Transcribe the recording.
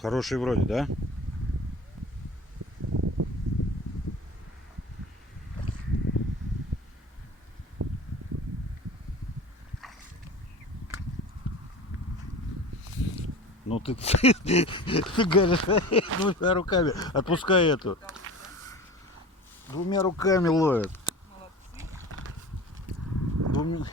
Хороший вроде, да? Ну ты говоришь, двумя руками. Отпускай эту. Двумя руками ловит. Молодцы. Двумя...